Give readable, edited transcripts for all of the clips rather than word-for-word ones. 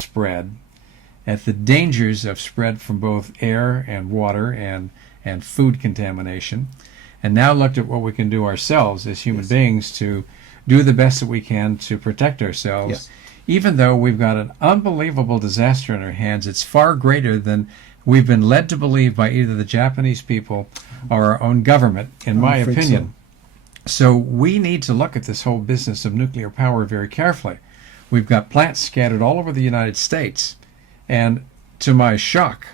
Spread, at the dangers of spread from both air and water and food contamination, and now looked at what we can do ourselves as human beings to do the best that we can to protect ourselves. Even though we've got an unbelievable disaster in our hands, it's far greater than we've been led to believe by either the Japanese people or our own government, in my opinion. So we need to look at this whole business of nuclear power very carefully. We've got plants scattered all over the United States, and to my shock,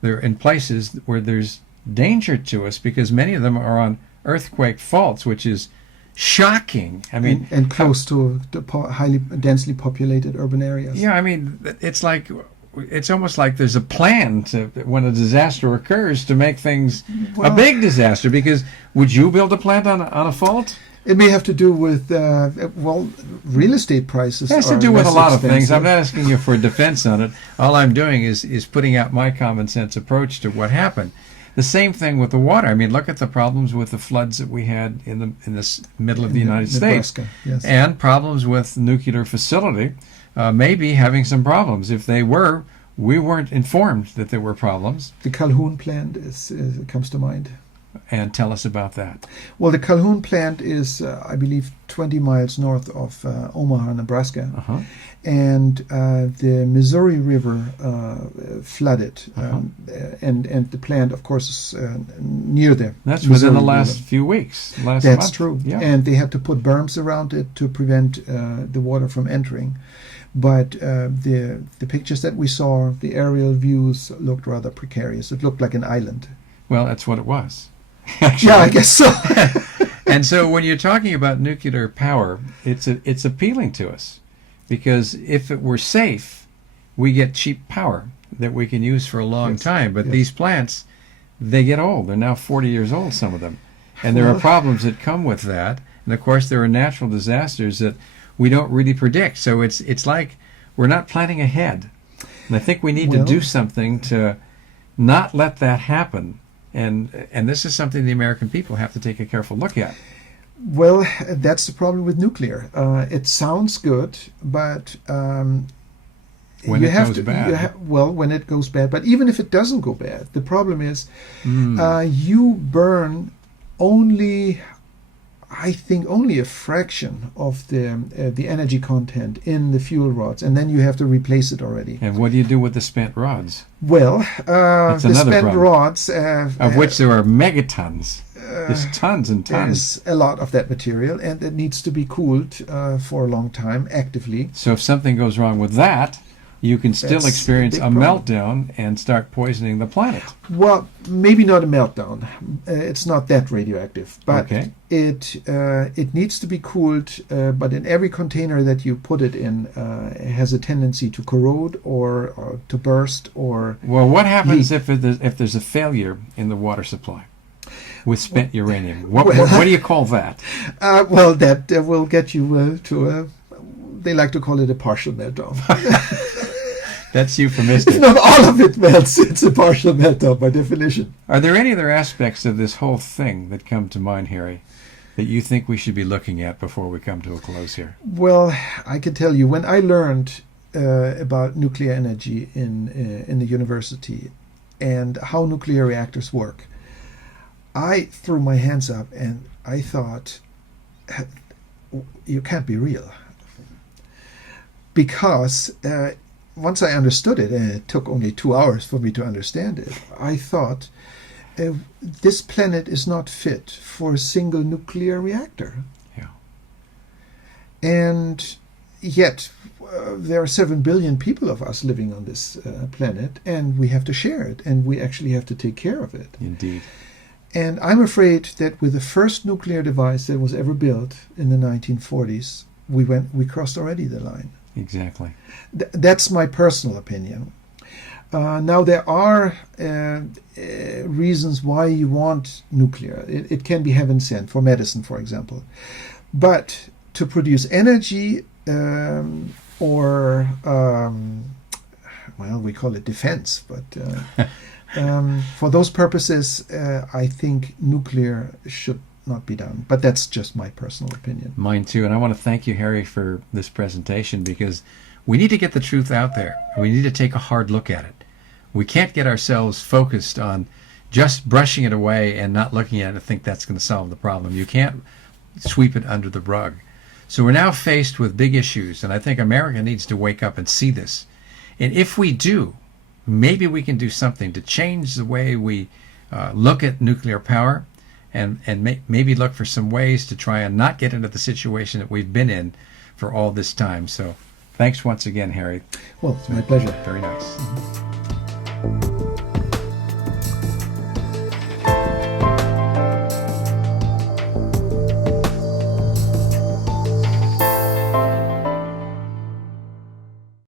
they're in places where there's danger to us because many of them are on earthquake faults, which is shocking. I mean, and close to the highly densely populated urban areas. Yeah, I mean, it's almost like there's a plan to, when a disaster occurs, to make things a big disaster. Because would you build a plant on a fault? It may have to do with, real estate prices. It has to do with a lot of things. I'm not asking you for a defense on it. All I'm doing is putting out my common sense approach to what happened. The same thing with the water. I mean, look at the problems with the floods that we had in this middle of the United States. Yes. And problems with the nuclear facility, maybe having some problems. If they were, we weren't informed that there were problems. The Calhoun plant comes to mind. And tell us about that. Well, the Calhoun plant is, I believe, 20 miles north of Omaha, Nebraska. Uh-huh. And the Missouri River flooded. Uh-huh. And the plant, of course, is near there. That's within the last few weeks. That's month. True. Yeah. And they had to put berms around it to prevent the water from entering. But the pictures that we saw, the aerial views, looked rather precarious. It looked like an island. Well, that's what it was. Yeah, I guess so. And so when you're talking about nuclear power, it's appealing to us, because if it were safe, we get cheap power that we can use for a long time. But these plants, they get old. They're now 40 years old, some of them. And there are problems that come with that. And of course, there are natural disasters that we don't really predict. So it's like we're not planning ahead. And I think we need to do something to not let that happen. And this is something the American people have to take a careful look at. Well, that's the problem with nuclear. It sounds good, but when it goes bad. When it goes bad. But even if it doesn't go bad, the problem is you burn only a fraction of the energy content in the fuel rods, and then you have to replace it already. And what do you do with the spent rods? Well, the spent problem. Rods, of which there are megatons. There's tons and tons. There's a lot of that material, and it needs to be cooled for a long time actively. So if something goes wrong with that, you can still experience a meltdown and start poisoning the planet. Well, maybe not a meltdown. It's not that radioactive, but it needs to be cooled. But in every container that you put it in, it has a tendency to corrode or to burst or. Well, what happens if there's a failure in the water supply with spent uranium? What do you call that? Well, that will get you to a. They like to call it a partial meltdown. That's euphemistic. If not all of it melts, it's a partial meltdown by definition. Are there any other aspects of this whole thing that come to mind, Harry, that you think we should be looking at before we come to a close here? Well, I can tell you, when I learned about nuclear energy in the university and how nuclear reactors work, I threw my hands up and I thought, you can't be real. Because once I understood it, and it took only 2 hours for me to understand it, I thought, this planet is not fit for a single nuclear reactor. Yeah. And yet, there are 7 billion people of us living on this planet, and we have to share it, and we actually have to take care of it. Indeed. And I'm afraid that with the first nuclear device that was ever built in the 1940s, we crossed already the line. Exactly. That's my personal opinion. Now, there are reasons why you want nuclear. It can be heaven sent for medicine, for example. But to produce energy we call it defense, but For those purposes, I think nuclear should not be done. But that's just my personal opinion. Mine too. And I want to thank you, Harry, for this presentation, because we need to get the truth out there. We need to take a hard look at it. We can't get ourselves focused on just brushing it away and not looking at it and think that's going to solve the problem. You can't sweep it under the rug. So we're now faced with big issues, and I think America needs to wake up and see this. And if we do, maybe we can do something to change the way we look at nuclear power, and maybe look for some ways to try and not get into the situation that we've been in for all this time. So thanks once again, Harry. Well, it's my pleasure. Very nice.